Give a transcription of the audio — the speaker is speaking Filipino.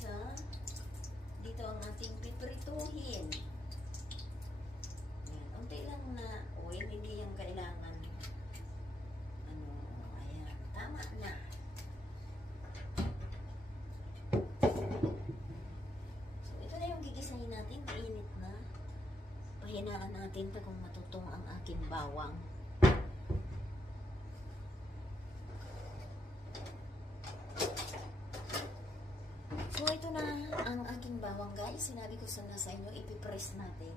gigisa. Dito ang ating piprituhin. Ayan, unti lang na oil, hindi yung kailangan. Ano, ayan, tama na. So, ito na yung gigisahin natin, mainit na. Pahinaan natin kung matutong ang aking bawang. So, ito na ang aking bawang, guys. Sinabi ko sana sa inyo, ipipress natin.